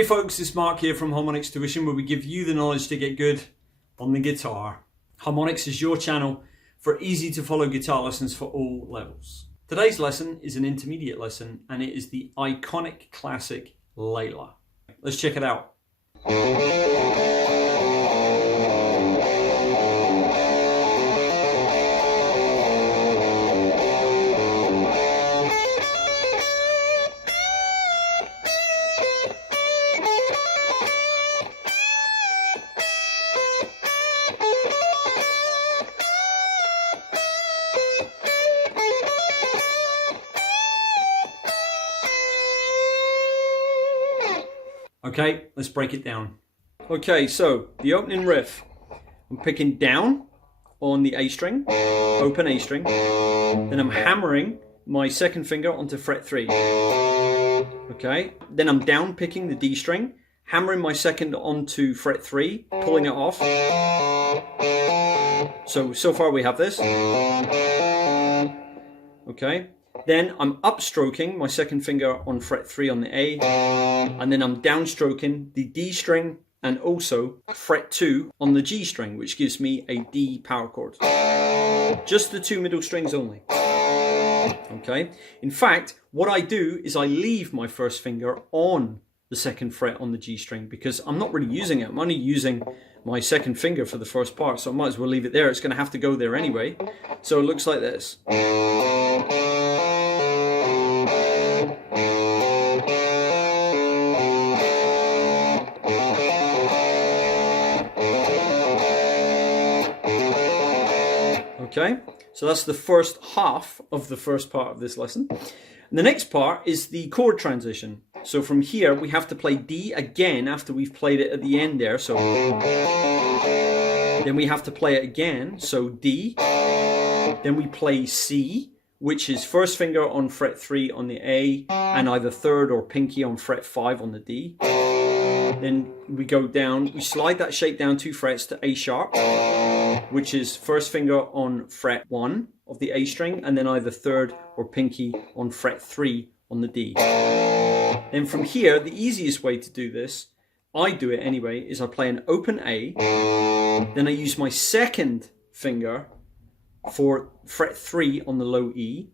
Hey folks, it's Mark here from Harmonix Tuition, where we give you the knowledge to get good on the guitar. Harmonix is your channel for easy to follow guitar lessons for all levels. Today's lesson is an intermediate lesson, and it is the iconic classic Layla. Let's check it out. Okay, let's break it down. Okay, so the opening riff, I'm picking down on the A string, open A string, then I'm hammering my second finger onto fret 3. Okay, then I'm down picking the D string, hammering my second onto fret 3, pulling it off. So far we have this. Okay. Then I'm upstroking my second finger on fret 3 on the A, and then I'm downstroking the D string and also fret 2 on the G string, which gives me a D power chord. Just the two middle strings only. Okay. In fact, what I do is I leave my first finger on the second fret on the G string because I'm not really using it. I'm only using my second finger for the first part, so I might as well leave it there. It's going to have to go there anyway. So it looks like this. Okay, so that's the first half of the first part of this lesson. And the next part is the chord transition. So from here, we have to play D again after we've played it at the end there. So then we have to play it again. So D, then we play C, which is first finger on fret 3 on the A, and either third or pinky on fret 5 on the D. Then we go down, we slide that shape down 2 frets to A sharp, which is first finger on fret 1 of the A string, and then either third or pinky on fret 3 on the D. Then from here, the easiest way to do this, I do it anyway, is I play an open A, then I use my second finger for fret 3 on the low E.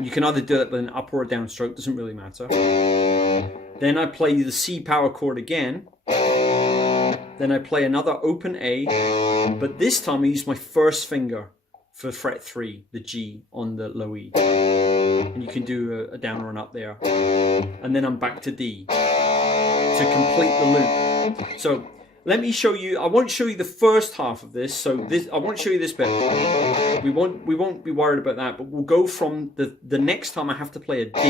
You can either do it with an up or a down stroke, doesn't really matter. Then I play the C power chord again. Then I play another open A, but this time I use my first finger for fret 3, the G on the low E. And you can do a down or an up there. And then I'm back to D to complete the loop. So let me show you, I won't show you the first half of this, so I won't show you this bit. We won't be worried about that, but we'll go from the next time I have to play a D,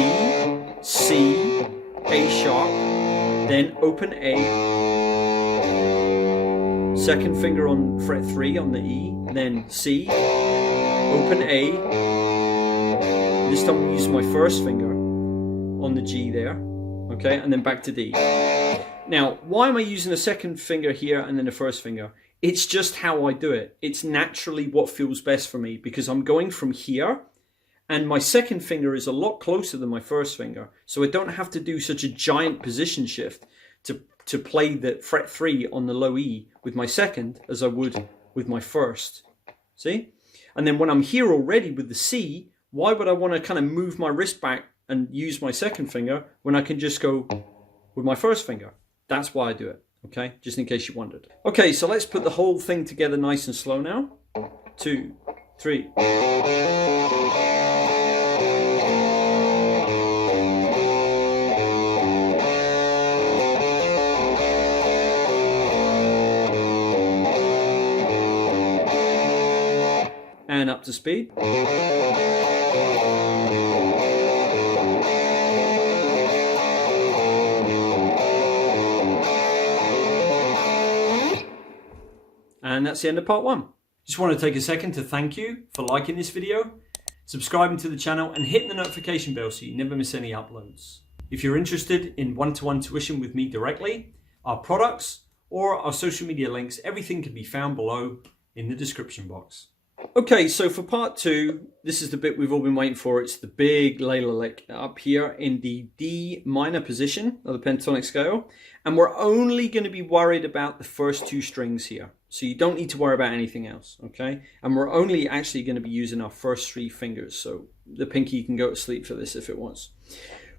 C, A sharp, then open A, second finger on fret 3 on the E, then C, open A, this time we use my first finger on the G there, okay, and then back to D. Now, why am I using a second finger here and then a first finger? It's just how I do it. It's naturally what feels best for me because I'm going from here and my second finger is a lot closer than my first finger. So I don't have to do such a giant position shift to play the fret 3 on the low E with my second as I would with my first. See? And then when I'm here already with the C, why would I want to kind of move my wrist back and use my second finger when I can just go with my first finger? That's why I do it, okay? Just in case you wondered. Okay, so let's put the whole thing together nice and slow now. 2, 3. And up to speed. And that's the end of part 1. Just want to take a second to thank you for liking this video, subscribing to the channel, and hitting the notification bell so you never miss any uploads. If you're interested in one-to-one tuition with me directly, our products, or our social media links, everything can be found below in the description box. Okay, so for part 2, this is the bit we've all been waiting for. It's the big Layla lick up here in the D minor position of the pentatonic scale. And we're only going to be worried about the first 2 strings here. So you don't need to worry about anything else, okay? And we're only actually going to be using our first 3 fingers. So the pinky can go to sleep for this if it wants.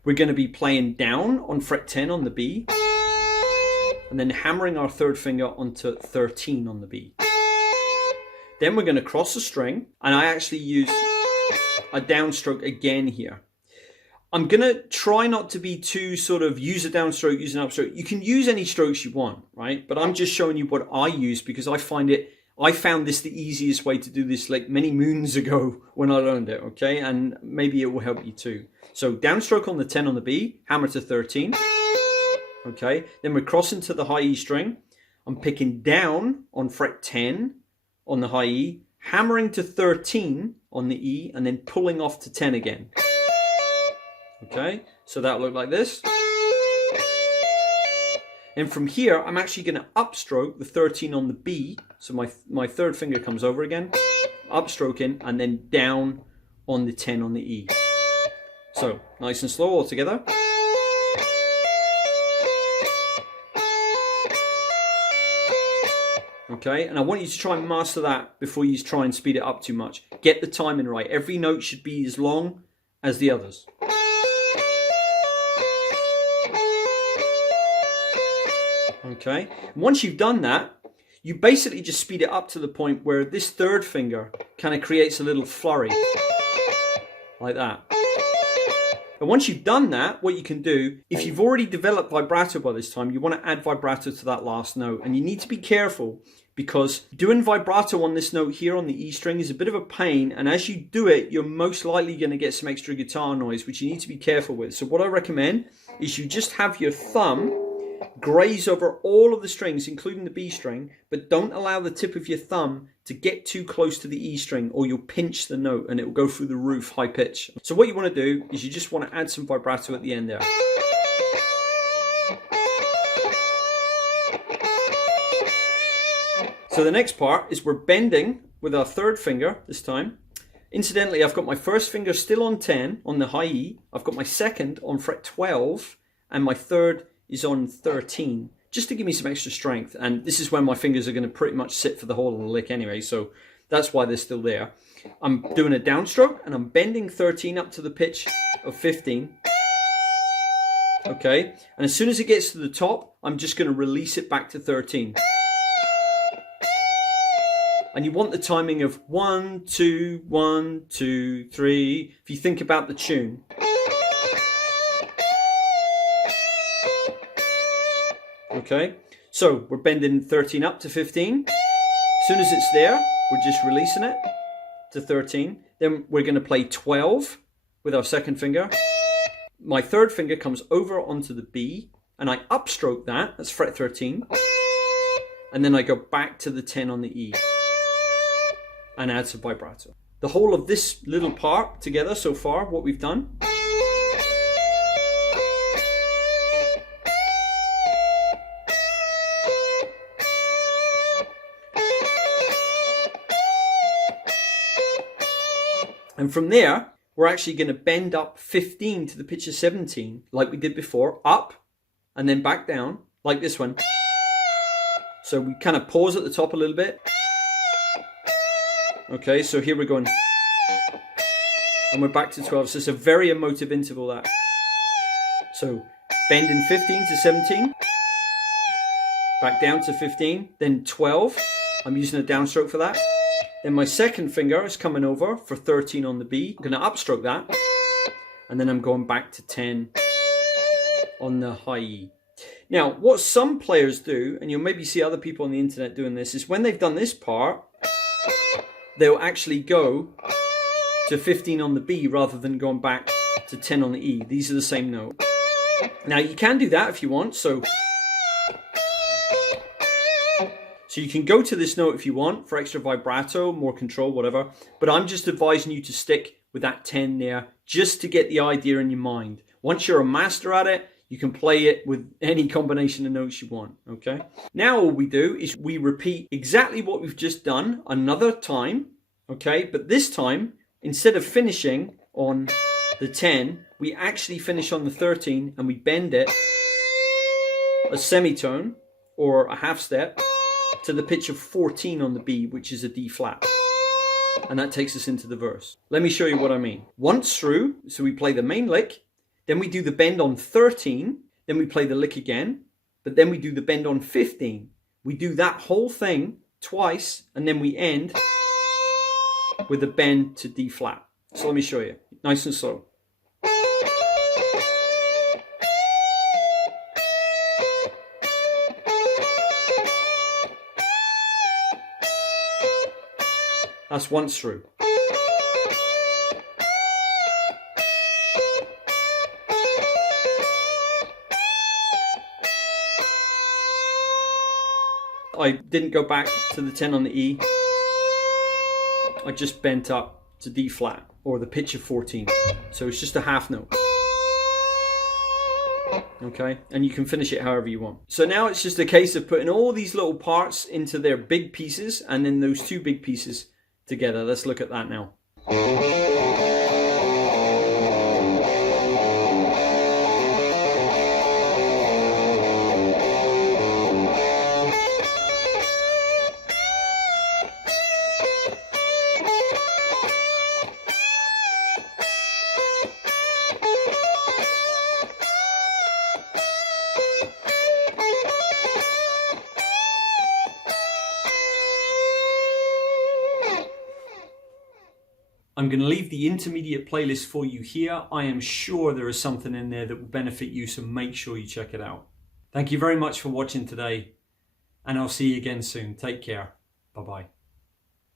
We're going to be playing down on fret 10 on the B. And then hammering our 3rd finger onto 13 on the B. Then we're going to cross the string, and I actually use a downstroke again here. I'm going to try not to be too sort of use a downstroke, use an upstroke. You can use any strokes you want, right? But I'm just showing you what I use because I found this the easiest way to do this like many moons ago when I learned it, okay? And maybe it will help you too. So downstroke on the 10 on the B, hammer to 13, okay? Then we're crossing to the high E string. I'm picking down on fret 10, on the high E, hammering to 13 on the E, and then pulling off to 10 again. Okay, so that'll look like this. And from here, I'm actually going to upstroke the 13 on the B, so my 3rd finger comes over again, upstroking, and then down on the 10 on the E. So, nice and slow all together. Okay, and I want you to try and master that before you try and speed it up too much. Get the timing right. Every note should be as long as the others. Okay, and once you've done that, you basically just speed it up to the point where this 3rd finger kind of creates a little flurry. Like that. And once you've done that, what you can do, if you've already developed vibrato by this time, you want to add vibrato to that last note. And you need to be careful because doing vibrato on this note here on the E string is a bit of a pain. And as you do it, you're most likely going to get some extra guitar noise, which you need to be careful with. So what I recommend is you just have your thumb graze over all of the strings, including the B string, but don't allow the tip of your thumb to get too close to the E string or you'll pinch the note and it will go through the roof high pitch. So what you want to do is you just want to add some vibrato at the end there. So the next part is we're bending with our 3rd finger this time. Incidentally, I've got my 1st finger still on 10 on the high E. I've got my 2nd on fret 12 and my 3rd is on 13, just to give me some extra strength. And this is when my fingers are going to pretty much sit for the whole of the lick anyway, so that's why they're still there. I'm doing a downstroke and I'm bending 13 up to the pitch of 15. Okay, and as soon as it gets to the top, I'm just going to release it back to 13. And you want the timing of 1, 2, 1, 2, 3. If you think about the tune. Okay, so we're bending 13 up to 15. As soon as it's there, we're just releasing it to 13. Then we're going to play 12 with our 2nd finger. My 3rd finger comes over onto the B and I upstroke that. That's fret 13. And then I go back to the 10 on the E and add some vibrato. The whole of this little part together so far, what we've done. And from there, we're actually going to bend up 15 to the pitch of 17, like we did before, up and then back down, like this one. So we kind of pause at the top a little bit. Okay, so here we're going. And we're back to 12. So it's a very emotive interval, that. So bending 15 to 17, back down to 15, then 12. I'm using a downstroke for that. Then my 2nd finger is coming over for 13 on the B. I'm going to upstroke that. And then I'm going back to 10 on the high E. Now, what some players do, and you'll maybe see other people on the internet doing this, is when they've done this part, they'll actually go to 15 on the B rather than going back to 10 on the E. These are the same note. Now, you can do that if you want. So you can go to this note if you want for extra vibrato, more control, whatever. But I'm just advising you to stick with that 10 there just to get the idea in your mind. Once you're a master at it, you can play it with any combination of notes you want, okay? Now all we do is we repeat exactly what we've just done another time Okay, but this time, instead of finishing on the 10, we actually finish on the 13 and we bend it a semitone or a half step to the pitch of 14 on the B, which is a D flat. And that takes us into the verse. Let me show you what I mean. Once through, so we play the main lick, then we do the bend on 13, then we play the lick again, but then we do the bend on 15. We do that whole thing twice, and then we end with a bend to D flat. So let me show you, nice and slow. That's once through. I didn't go back to the 10 on the E. I just bent up to D flat, or the pitch of 14. So it's just a half note. Okay, and you can finish it however you want. So now it's just a case of putting all these little parts into their big pieces, and then those two big pieces together. Let's look at that now. I'm going to leave the intermediate playlist for you here. I am sure there is something in there that will benefit you, so make sure you check it out. Thank you very much for watching today, and I'll see you again soon. Take care. Bye-bye.